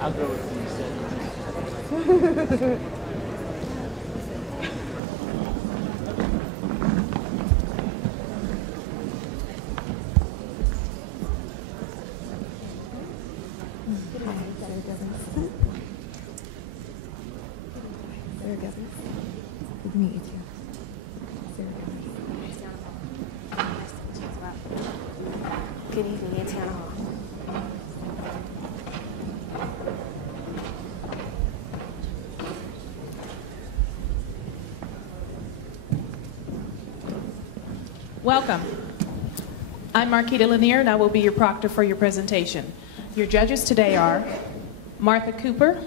I'll go with you. Good evening, Auntie Anna Hall. Welcome. I'm Marquita Lanier, and I will be your proctor for your presentation. Your judges today are Martha Cooper,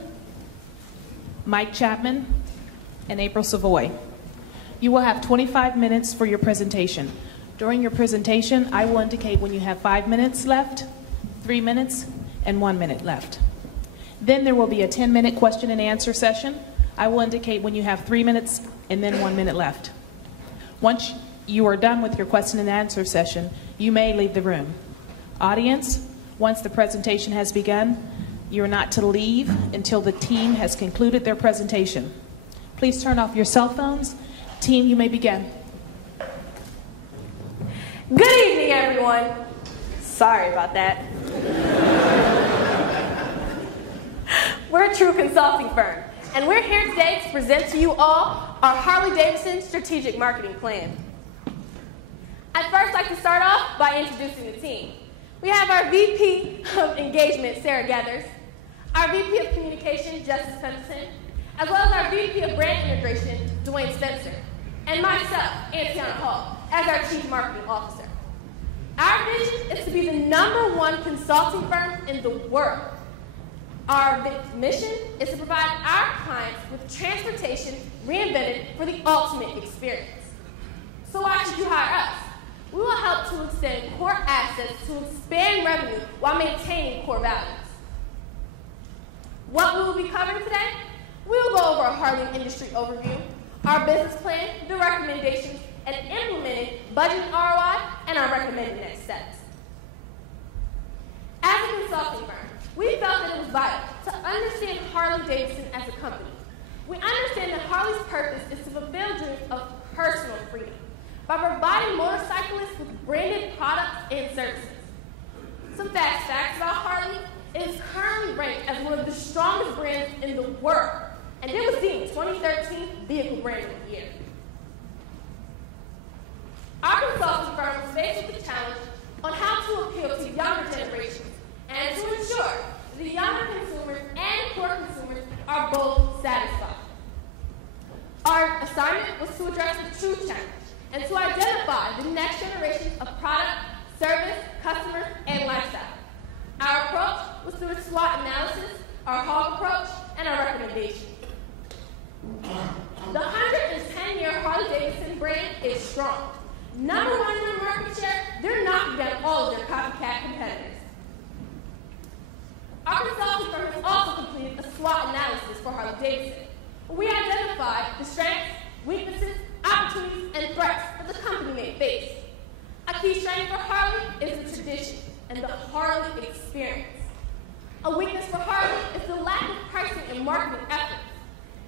Mike Chapman, and April Savoy. You will have 25 minutes for your presentation. During your presentation, I will indicate when you have 5 minutes left, 3 minutes, and 1 minute left. Then there will be a 10-minute question and answer session. I will indicate when you have 3 minutes and then 1 minute left. Once you are done with your question and answer session, you may leave the room. Audience, once the presentation has begun, you are not to leave until the team has concluded their presentation. Please turn off your cell phones. Team, you may begin. Good evening, everyone. Sorry about that. We're a true consulting firm, and we're here today to present to you all our Harley-Davidson strategic marketing plan. I'd first like to start off by introducing the team. We have our VP of Engagement, Sarah Gathers, our VP of Communication, Justice Pendleton, as well as our VP of Brand Integration, Dwayne Spencer, and myself, Auntie Anna Hall, as our Chief Marketing Officer. Our vision is to be the #1 consulting firm in the world. Our mission is to provide our clients with transportation reinvented for the ultimate experience. So why should you hire us? We will help to extend core assets to expand revenue while maintaining core values. What we will be covering today? We will go over a Harley industry overview, our business plan, the recommendations, and implementing budget ROI, and our recommended next steps. As a consulting firm, we felt that it was vital to understand Harley-Davidson as a company. We understand that Harley's purpose is to fulfill dreams of personal freedom by providing motorcyclists with branded products and services. Some fast facts about Harley: it is currently ranked as one of the strongest brands in the world, and it was deemed 2013 Vehicle Brand of the Year. Our consulting firm was faced with the challenge on how to appeal to younger generations and to ensure the younger consumers and core consumers are both satisfied. Our assignment was to address the true challenge and to identify the next generation of product, service, customers, and lifestyle. Our approach was through a SWOT analysis, our HOG approach, and our recommendation. The 110-year Harley-Davidson brand is strong. #1 in their market share, they're knocking down all of their copycat competitors. Our consulting firm has also completed a SWOT analysis for Harley-Davidson, where we identified the strengths, weaknesses, opportunities, and threats that the company may face. A key strength for Harley is the tradition and the Harley experience. A weakness for Harley is the lack of pricing and marketing efforts.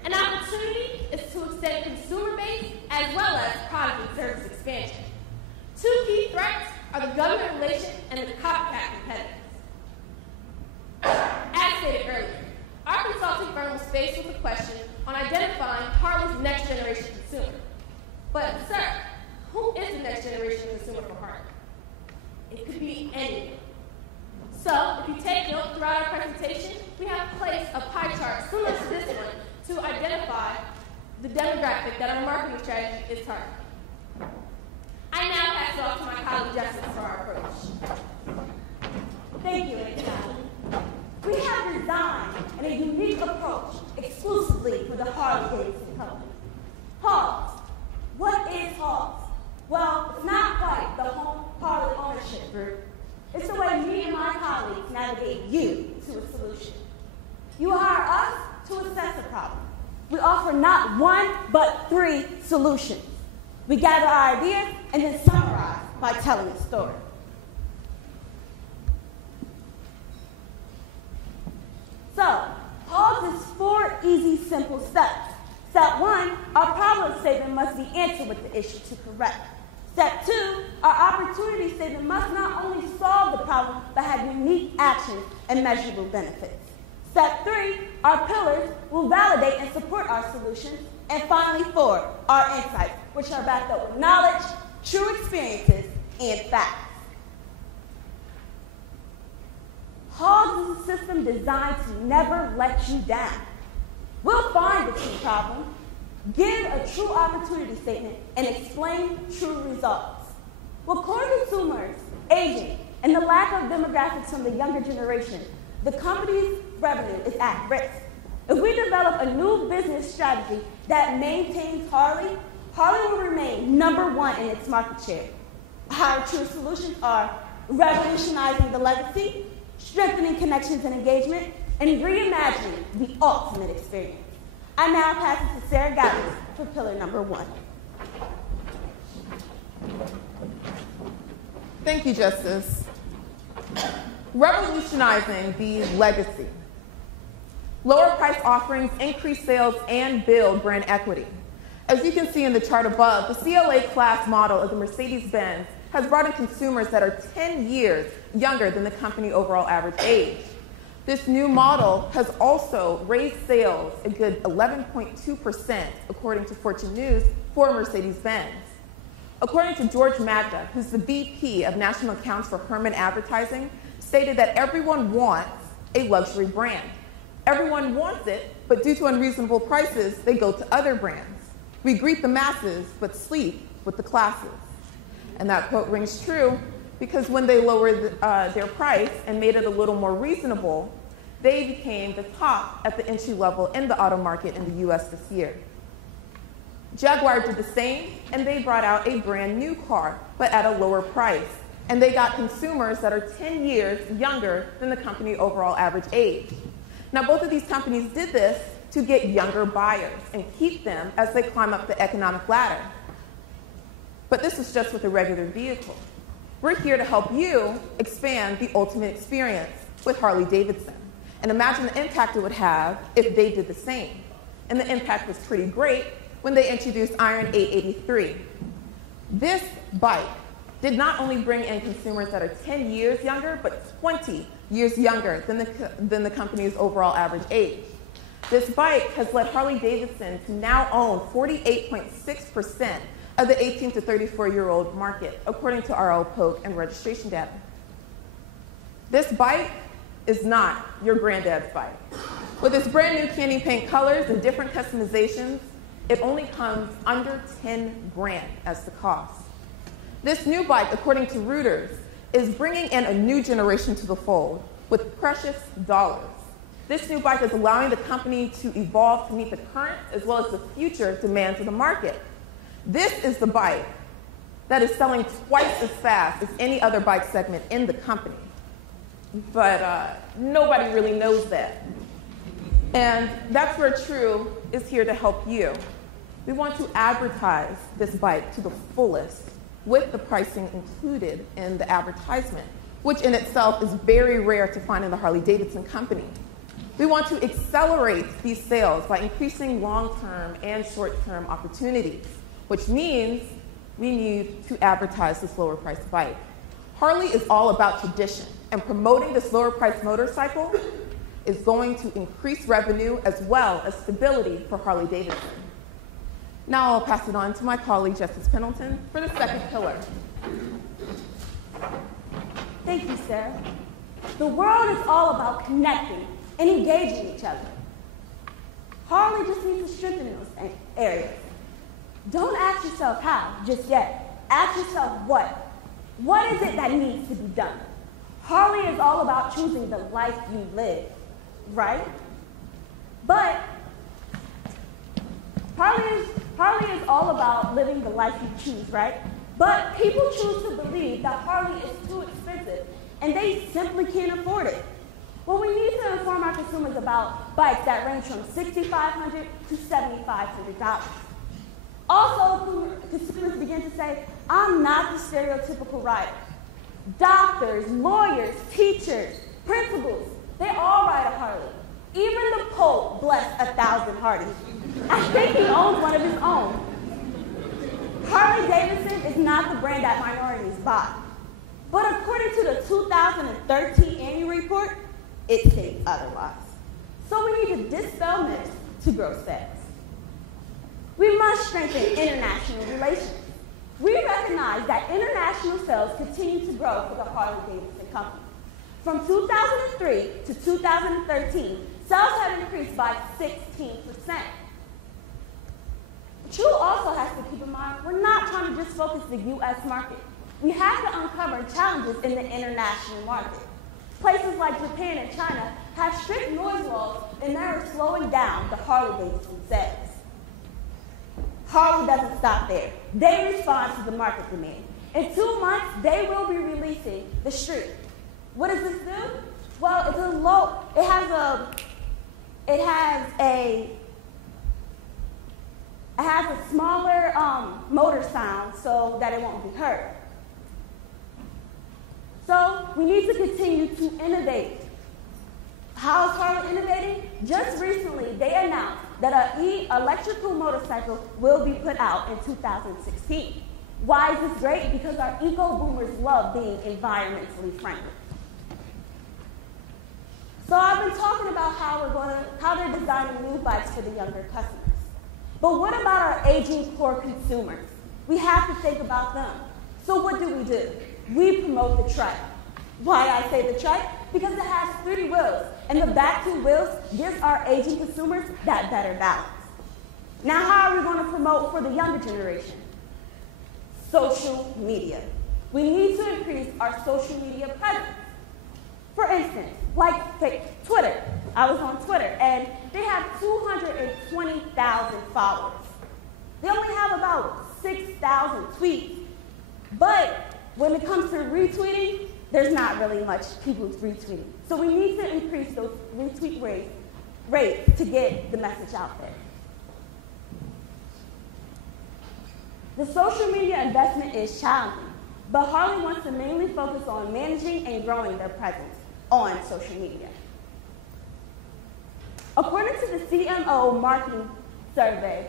An opportunity is to extend consumer base as well as product and service expansion. 2 key threats are the government relations and the copycat competitors. As stated earlier, our consulting firm was faced with a question on identifying Harley's next generation consumer. But, sir, who is the next generation consumer for Harley? It could be anyone. So, if you take note throughout our presentation, we have placed a pie chart similar to this one to identify the demographic that our marketing strategy is targeting. I now pass it off to my colleague Justice for our approach. Thank you, Auntie Anna. We have designed a unique approach exclusively for the Harley-Davidson company. HOGS. What is HOGS? Well, it's not quite the home Harley ownership group. It's the way me and my colleagues navigate you to a solution. You hire us to assess a problem. We offer not 1, but 3 solutions. We gather our ideas and then summarize by telling a story. So, easy, simple steps. Step 1, our problem statement must be answered with the issue to correct. Step 2, our opportunity statement must not only solve the problem, but have unique actions and measurable benefits. Step 3, our pillars will validate and support our solutions. And finally, 4, our insights, which are backed up with knowledge, true experiences, and facts. HOGS is a system designed to never let you down. We'll find the true problem, give a true opportunity statement, and explain true results. With core consumers aging and the lack of demographics from the younger generation, the company's revenue is at risk. If we develop a new business strategy that maintains Harley, Harley will remain #1 in its market share. Our true solutions are revolutionizing the legacy, strengthening connections and engagement, and reimagining the ultimate experience. I now pass it to Sarah Gabbis for pillar #1. Thank you, Justice. Revolutionizing the legacy. Lower price offerings increase sales and build brand equity. As you can see in the chart above, the CLA class model of the Mercedes-Benz has brought in consumers that are 10 years younger than the company overall average age. This new model has also raised sales a good 11.2%, according to Fortune News, for Mercedes-Benz. According to George Magda, who's the VP of National Accounts for Herman Advertising, stated that everyone wants a luxury brand. Everyone wants it, but due to unreasonable prices, they go to other brands. We greet the masses, but sleep with the classes. And that quote rings true because when they lowered their price and made it a little more reasonable, they became the top at the entry level in the auto market in the US this year. Jaguar did the same, and they brought out a brand new car, but at a lower price. And they got consumers that are 10 years younger than the company overall average age. Now, both of these companies did this to get younger buyers and keep them as they climb up the economic ladder. But this is just with a regular vehicle. We're here to help you expand the ultimate experience with Harley-Davidson. And imagine the impact it would have if they did the same. And the impact was pretty great when they introduced Iron 883. This bike did not only bring in consumers that are 10 years younger, but 20 years younger than the company's overall average age. This bike has led Harley-Davidson to now own 48.6% of the 18 to 34-year-old market, according to RL Polk and registration data. This bike is not your granddad's bike. With its brand new candy paint colors and different customizations, it only comes under 10 grand as the cost. This new bike, according to Reuters, is bringing in a new generation to the fold with precious dollars. This new bike is allowing the company to evolve to meet the current as well as the future demands of the market. This is the bike that is selling twice as fast as any other bike segment in the company. But nobody really knows that. And that's where True is here to help you. We want to advertise this bike to the fullest with the pricing included in the advertisement, which in itself is very rare to find in the Harley-Davidson company. We want to accelerate these sales by increasing long-term and short-term opportunities, which means we need to advertise this lower-priced bike. Harley is all about tradition, and promoting this lower-priced motorcycle is going to increase revenue as well as stability for Harley-Davidson. Now I'll pass it on to my colleague, Justice Pendleton, for the second pillar. Thank you, Sarah. The world is all about connecting and engaging each other. Harley just needs to strengthen those areas. Don't ask yourself how just yet. Ask yourself what. What is it that needs to be done? Harley is all about choosing the life you live, right? But Harley is all about living the life you choose, right? But people choose to believe that Harley is too expensive and they simply can't afford it. Well, we need to inform our consumers about bikes that range from $6,500 to $7,500. Also, consumers begin to say, I'm not the stereotypical rider. Doctors, lawyers, teachers, principals, they all ride a Harley. Even the quote, bless 1,000 Hardys. I think he owns one of his own. Harley-Davidson is not the brand that minorities buy. But according to the 2013 annual report, it states otherwise. So we need to dispel myths to grow sales. We must strengthen international relations. We recognize that international sales continue to grow for the Harley-Davidson company. From 2003 to 2013, sales have increased by 16%. True also has to keep in mind, we're not trying to just focus the U.S. market. We have to uncover challenges in the international market. Places like Japan and China have strict noise laws, and they're slowing down the Harley-Davidson sales. Harley doesn't stop there. They respond to the market demand. In 2 months, they will be releasing the Street. What does this do? Well, it has a smaller motor sound so that it won't be heard. So we need to continue to innovate. How is Harley innovating? Just recently, they announced that an electrical motorcycle will be put out in 2016. Why is this great? Because our eco-boomers love being environmentally friendly. So I've been talking about how they're designing new bikes for the younger customers. But what about our aging core consumers? We have to think about them. So what do? We promote the trike. Why I say the trike? Because it has 3 wheels, and the back 2 wheels gives our aging consumers that better balance. Now, how are we going to promote for the younger generation? Social media. We need to increase our social media presence. For instance, like Twitter. I was on Twitter, and they have 220,000 followers. They only have about 6,000 tweets. But when it comes to retweeting, there's not really much people retweeting. So we need to increase those retweet rates to get the message out there. The social media investment is challenging, but Harley wants to mainly focus on managing and growing their presence on social media. According to the CMO marketing survey,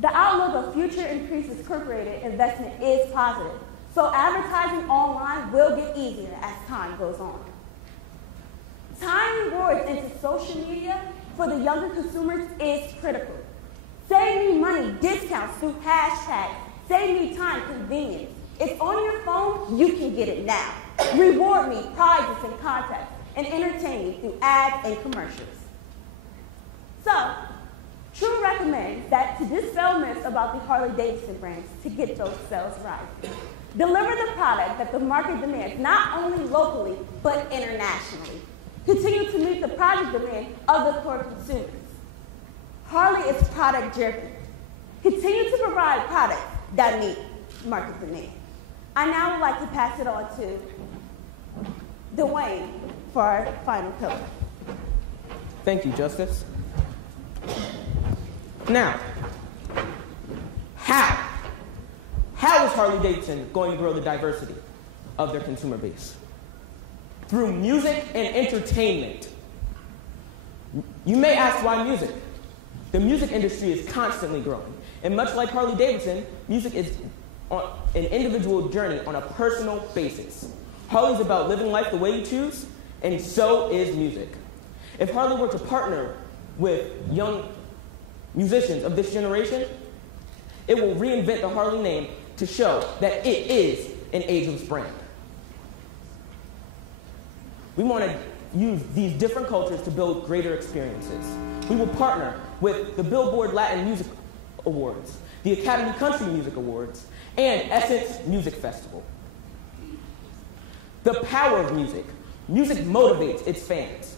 the outlook of future increases corporate investment is positive. So advertising online will get easier as time goes on. Tying rewards into social media for the younger consumers is critical. Save me money, discounts through hashtags. Save me time, convenience. It's on your phone, you can get it now. Reward me, prizes and contests, and entertain me through ads and commercials. So, True recommends that to dispel myths about the Harley-Davidson brands to get those sales rising. Deliver the product that the market demands, not only locally, but internationally. Continue to meet the product demand of the core consumers. Harley is product-driven. Continue to provide products that meet market demand. I now would like to pass it on to Dwayne for our final pillar. Thank you, Justice. Now, how is Harley-Davidson going to grow the diversity of their consumer base? Through music and entertainment. You may ask why music? The music industry is constantly growing. And much like Harley-Davidson, music is on an individual journey on a personal basis. Harley's about living life the way you choose, and so is music. If Harley were to partner with young musicians of this generation, it will reinvent the Harley name to show that it is an ageless brand. We want to use these different cultures to build greater experiences. We will partner with the Billboard Latin Music Awards, the Academy Country Music Awards, and Essence Music Festival. The power of music. Music motivates its fans.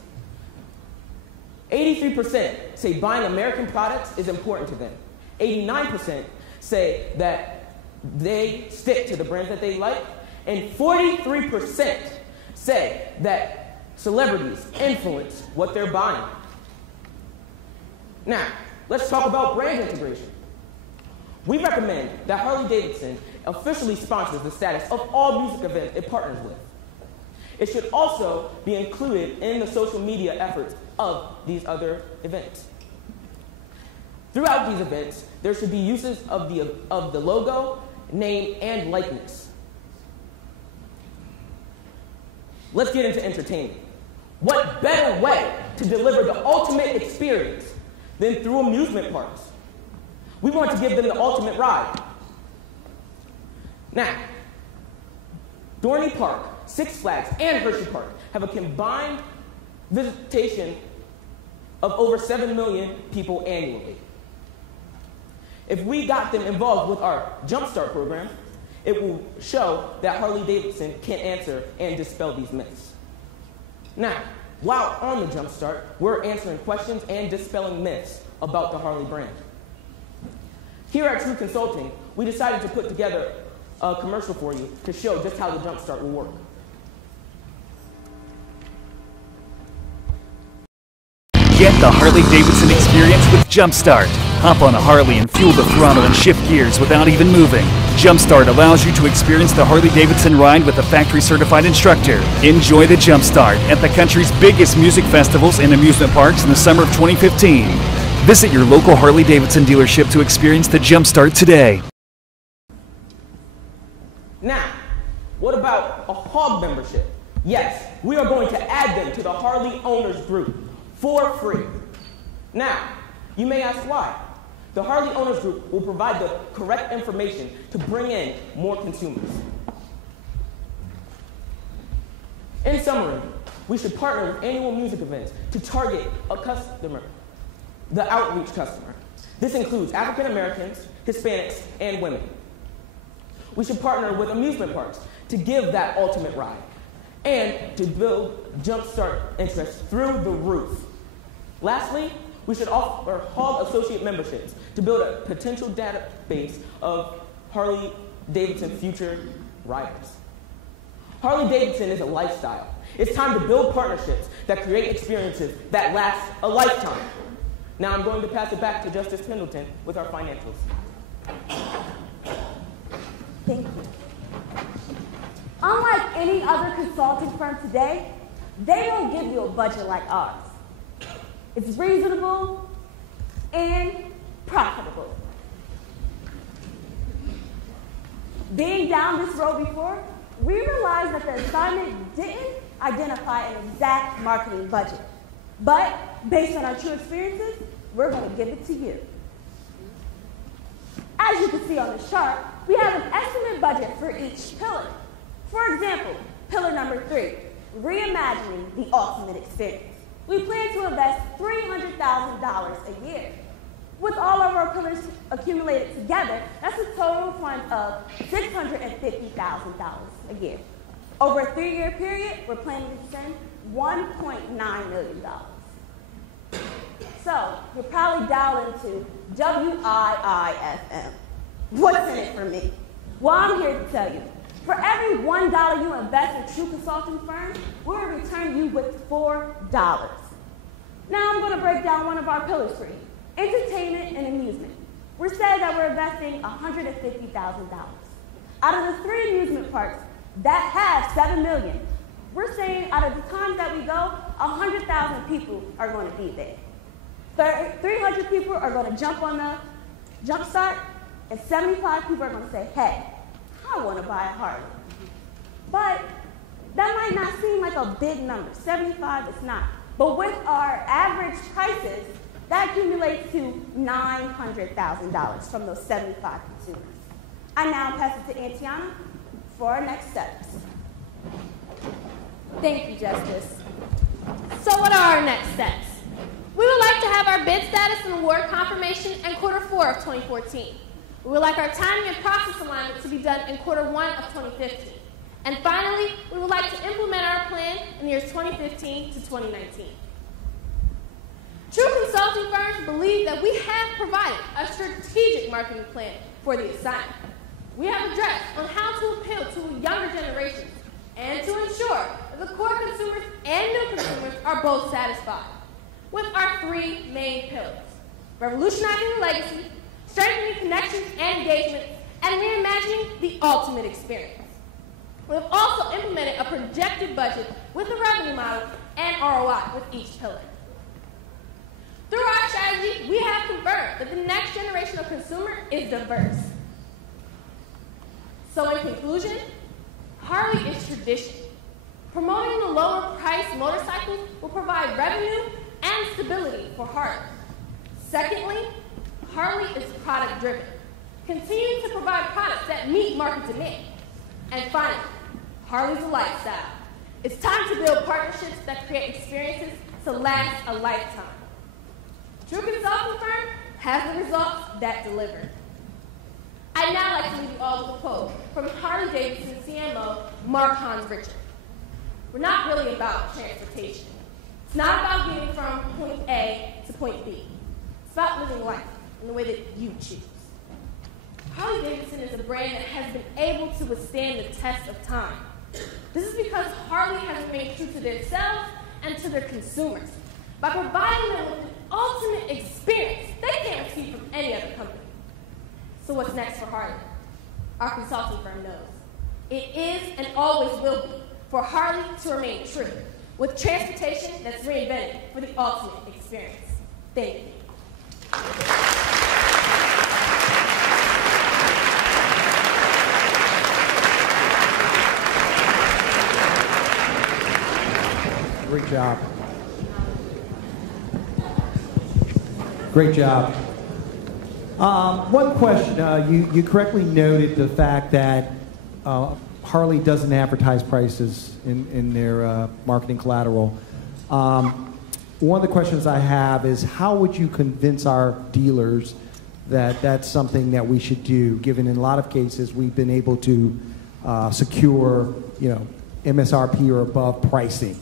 83% say buying American products is important to them. 89% say that they stick to the brands that they like. And 43% say that celebrities influence what they're buying. Now, let's talk about brand integration. We recommend that Harley-Davidson officially sponsors the status of all music events it partners with. It should also be included in the social media efforts of these other events. Throughout these events, there should be uses of the logo, name, and likeness. Let's get into entertainment. What better way to deliver the ultimate experience than through amusement parks? We want to give them the ultimate ride. Now, Dorney Park, Six Flags, and Hershey Park have a combined visitation of over 7 million people annually. If we got them involved with our Jumpstart program, it will show that Harley-Davidson can answer and dispel these myths. Now, while on the Jumpstart, we're answering questions and dispelling myths about the Harley brand. Here at True Consulting, we decided to put together a commercial for you to show just how the Jumpstart will work. Get the Harley-Davidson experience with Jumpstart. Hop on a Harley and fuel the throttle and shift gears without even moving. Jumpstart allows you to experience the Harley-Davidson ride with a factory-certified instructor. Enjoy the Jumpstart at the country's biggest music festivals and amusement parks in the summer of 2015. Visit your local Harley-Davidson dealership to experience the Jumpstart today. Now, what about a hog membership? Yes, we are going to add them to the Harley Owners Group for free. Now, you may ask why. The Harley Owners Group will provide the correct information to bring in more consumers. In summary, we should partner with annual music events to target a customer, the outreach customer. This includes African Americans, Hispanics, and women. We should partner with amusement parks to give that ultimate ride and to build Jumpstart interest through the roof. Lastly, we should offer Hog Associate memberships to build a potential database of Harley-Davidson future riders. Harley-Davidson is a lifestyle. It's time to build partnerships that create experiences that last a lifetime. Now I'm going to pass it back to Justice Pendleton with our financials. Thank you. Unlike any other consulting firm today, they don't give you a budget like ours. It's reasonable and profitable. Being down this road before, we realized that the assignment didn't identify an exact marketing budget. But based on our true experiences, we're going to give it to you. As you can see on the chart, we have an estimate budget for each pillar. For example, pillar number 3, reimagining the ultimate experience. We plan to invest $300,000 a year. With all of our pillars accumulated together, that's a total fund of $650,000 a year. Over a 3-year period, we're planning to spend $1.9 million. So, you'll probably dial into WIIFM. What's in it for me? Well, I'm here to tell you. For every $1 you invest in True Consulting Firm, we'll return you with $4. Now I'm going to break down one of our pillars for you. Entertainment and amusement. We're saying that we're investing $150,000. Out of the 3 amusement parks that have 7 million, we're saying out of the times that we go, 100,000 people are going to be there. 300 people are going to jump on the Jumpstart, and 75 people are going to say, hey, I want to buy a Harley. But that might not seem like a big number. 75 is not. But with our average prices, that accumulates to $900,000 from those 75 consumers. I now pass it to Antiana for our next steps. Thank you, Justice. So what are our next steps? We would like to have our bid status and award confirmation in quarter 4 of 2014. We would like our timing and process alignment to be done in quarter 1 of 2015. And finally, we would like to implement our plan in the years 2015 to 2019. True consulting firms believe that we have provided a strategic marketing plan for the assignment. We have addressed on how to appeal to younger generations and to ensure that the core consumers and new consumers are both satisfied with our 3 main pillars: revolutionizing the legacy, strengthening connections and engagement, and reimagining the ultimate experience. We've also implemented a projected budget with a revenue model and ROI with each pillar. Through our strategy, we have confirmed that the next generation of consumer is diverse. So in conclusion, Harley is tradition. Promoting the lower price motorcycles will provide revenue and stability for Harley. Secondly, Harley is product driven, continuing to provide products that meet market demand. And finally, Harley's a lifestyle. It's time to build partnerships that create experiences to last a lifetime. True Consulting Firm has the results that deliver. I'd now like to leave you all with a quote from Harley-Davidson CMO Mark Hans Richard. We're not really about transportation. It's not about getting from point A to point B. It's about living life in the way that you choose. Harley-Davidson is a brand that has been able to withstand the test of time. This is because Harley has remained true to themselves and to their consumers by providing them with an ultimate experience they can't receive from any other company. So what's next for Harley? Our consulting firm knows. It is and always will be for Harley to remain true, with transportation that's reinvented for the ultimate experience. Thank you. Great job. Great job. One question. You correctly noted the fact that Harley doesn't advertise prices in their marketing collateral. One of the questions I have is, how would you convince our dealers that that's something that we should do, given in a lot of cases we've been able to secure, MSRP or above pricing?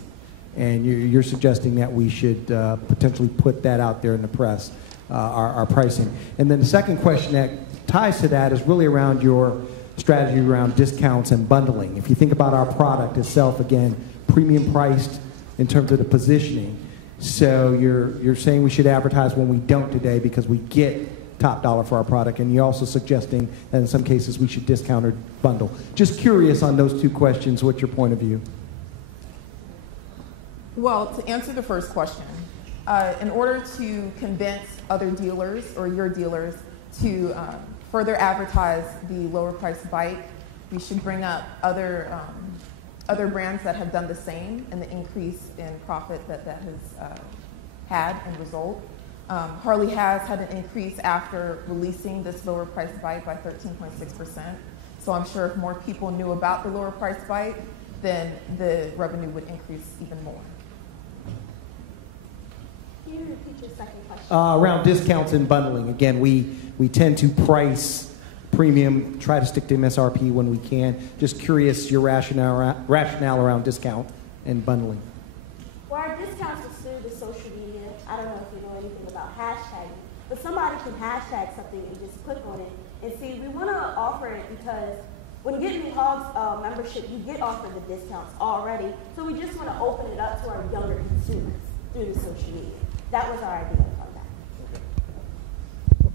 And you're suggesting that we should potentially put that out there in the press, our pricing. And then the second question that ties to that is really around your strategy around discounts and bundling. If you think about our product itself, again, premium priced in terms of the positioning. So you're saying we should advertise when we don't today because we get top dollar for our product, and you're also suggesting that in some cases we should discount or bundle. Just curious on those two questions, what's your point of view? Well, to answer the first question, in order to convince other dealers or your dealers to further advertise the lower priced bike, we should bring up other brands that have done the same and the increase in profit that has had and result. Harley has had an increase after releasing this lower priced bike by 13.6%. So I'm sure if more people knew about the lower priced bike, then the revenue would increase even more. Can you repeat your second question? Around discounts and bundling. Again, we tend to price premium, try to stick to MSRP when we can. Just curious your rationale around discount and bundling. Well, our discounts is through the social media. I don't know if you know anything about hashtagging, but somebody can hashtag something and just click on it and see. We want to offer it because when you get in the Hogs membership, you get offered the discounts already. So we just want to open it up to our younger consumers through the social media. That was our idea on that.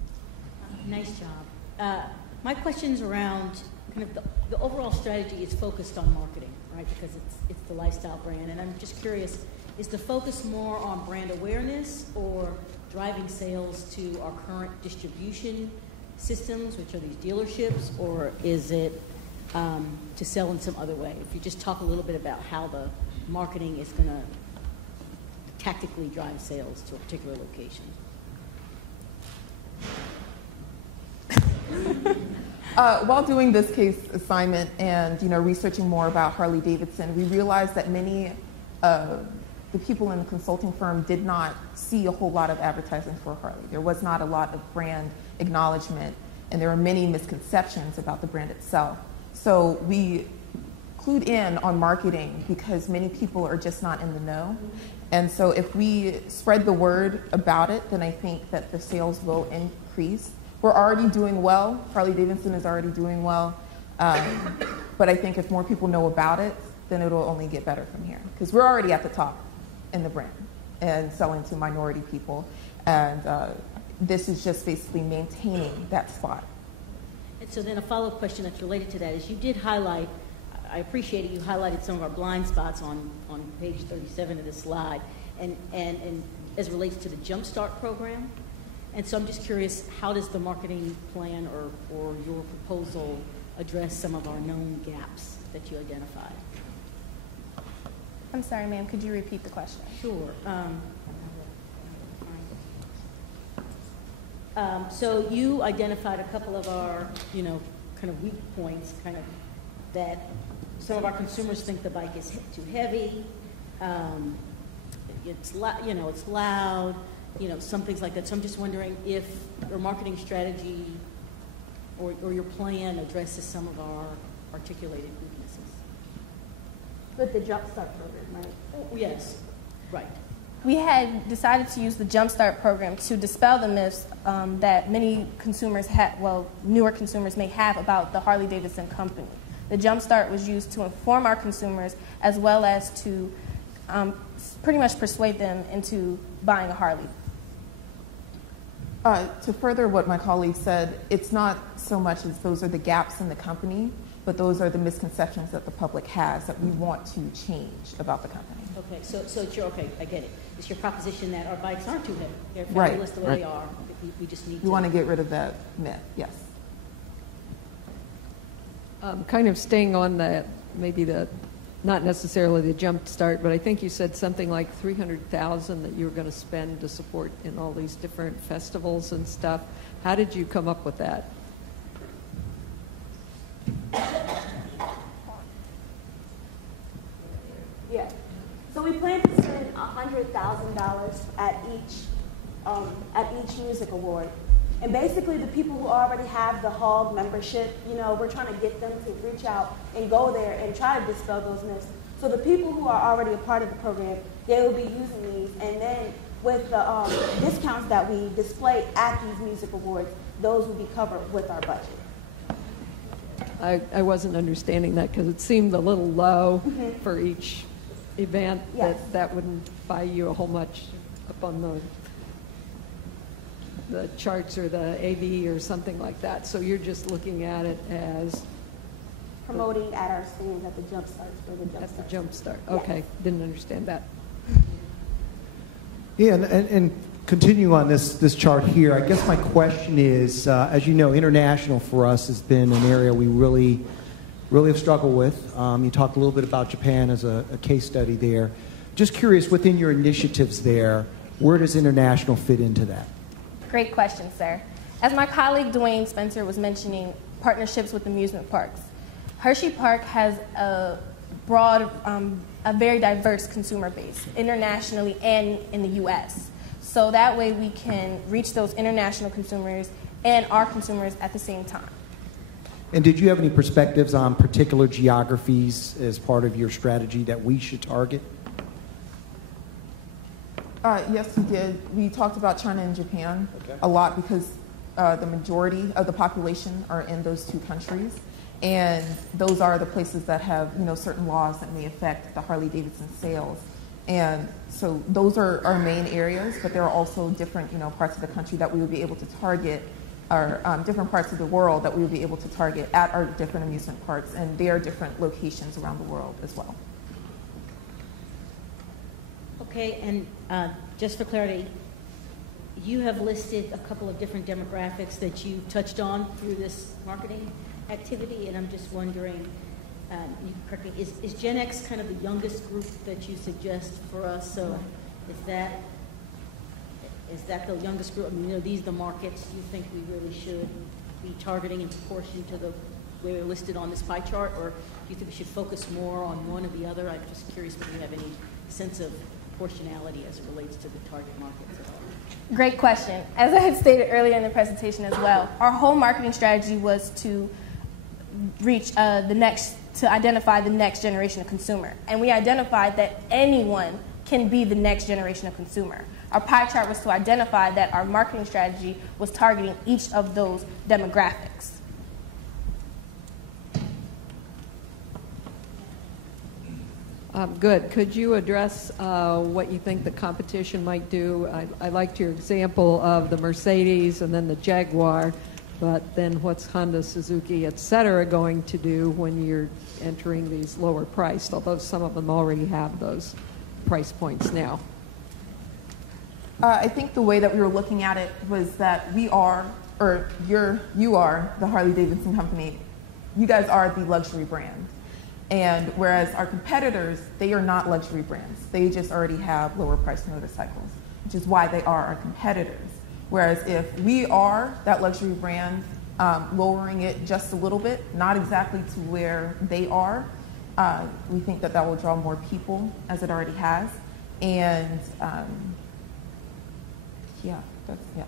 Nice job. My question's around kind of the overall strategy is focused on marketing, right? Because it's the lifestyle brand. And I'm just curious, is the focus more on brand awareness or driving sales to our current distribution systems, which are these dealerships, or is it to sell in some other way? If you just talk a little bit about how the marketing is going to tactically drive sales to a particular location. While doing this case assignment and researching more about Harley-Davidson, we realized that many the people in the consulting firm did not see a whole lot of advertising for Harley. There was not a lot of brand acknowledgement, and there are many misconceptions about the brand itself. So we clued in on marketing because many people are just not in the know. And so if we spread the word about it, then I think that the sales will increase. We're already doing well. Harley-Davidson is already doing well. But I think if more people know about it, then it'll only get better from here. Because we're already at the top in the brand and selling to minority people. And this is just basically maintaining that spot. And so then a follow-up question that's related to that is you did highlight, I appreciate it. You highlighted some of our blind spots on page 37 of this slide, and as it relates to the Jumpstart program. And so I'm just curious, how does the marketing plan or your proposal address some of our known gaps that you identified? I'm sorry, ma'am, could you repeat the question? Sure. So you identified a couple of our, kind of weak points, kind of that some of our consumers think the bike is too heavy, it's loud, some things like that. So I'm just wondering if your marketing strategy or your plan addresses some of our articulated weaknesses. With the Jumpstart program, right? Oh, yes, right. We had decided to use the Jumpstart program to dispel the myths that many consumers newer consumers may have about the Harley-Davidson company. The Jumpstart was used to inform our consumers as well as to pretty much persuade them into buying a Harley. To further what my colleague said, it's not so much as those are the gaps in the company, but those are the misconceptions that the public has that we want to change about the company. Okay, so it's okay, I get it. It's your proposition that our bikes aren't too heavy. They're Right. fabulous the way they are. We just need We want to get rid of that myth, yes. Kind of staying on that, maybe not necessarily the jump start, but I think you said something like $300,000 that you were going to spend to support in all these different festivals and stuff. How did you come up with that? Yeah. So we plan to spend $100,000 at each music award. And basically the people who already have the hall membership, we're trying to get them to reach out and go there and try to dispel those myths. So the people who are already a part of the program, they will be using these. And then with the discounts that we display at these music awards, those will be covered with our budget. I wasn't understanding that because it seemed a little low for each event. Yes. That wouldn't buy you a whole much up on the charts or the AV or something like that. So you're just looking at it as Promoting at our stands at the Jumpstarts for the Jumpstart. at the jump start. Yes. Okay, didn't understand that. Yeah, and continue on this chart here. I guess my question is, as you know, international for us has been an area we really have struggled with. You talked a little bit about Japan as a case study there. Just curious, within your initiatives there, where does international fit into that? Great question, sir. As my colleague Dwayne Spencer was mentioning, partnerships with amusement parks. Hershey Park has a broad, a very diverse consumer base, internationally and in the U.S. So that way we can reach those international consumers and our consumers at the same time. And did you have any perspectives on particular geographies as part of your strategy that we should target? Yes, we did. We talked about China and Japan a lot because the majority of the population are in those two countries. And those are the places that have, certain laws that may affect the Harley-Davidson sales. And so those are our main areas, but there are also different, parts of the country that we would be able to target, or different parts of the world that we would be able to target at our different amusement parks. And they are different locations around the world as well. Okay, and just for clarity, you have listed a couple of different demographics that you touched on through this marketing activity, and I'm just wondering, you correct me, is Gen X kind of the youngest group that you suggest for us? So is that the youngest group? I mean, these are the markets you think we really should be targeting in proportion to the way they're listed on this pie chart, or do you think we should focus more on one or the other? I'm just curious if you have any sense of proportionality as it relates to the target markets at all. Great question. As I had stated earlier in the presentation as well, our whole marketing strategy was to reach to identify the next generation of consumer. And we identified that anyone can be the next generation of consumer. Our pie chart was to identify that our marketing strategy was targeting each of those demographics. Good. Could you address what you think the competition might do? I liked your example of the Mercedes and then the Jaguar. but then what's Honda, Suzuki, et cetera, going to do when you're entering these lower priced, although some of them already have those price points now? I think the way that we were looking at it was that we are, or you are the Harley-Davidson company. You guys are the luxury brand. And whereas our competitors, they are not luxury brands. They just already have lower priced motorcycles, which is why they are our competitors. Whereas if we are that luxury brand, lowering it just a little bit, not exactly to where they are, we think that that will draw more people, as it already has. And yeah, that's, yeah.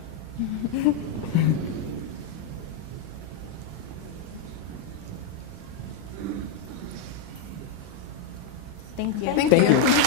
Thank you. Thank you.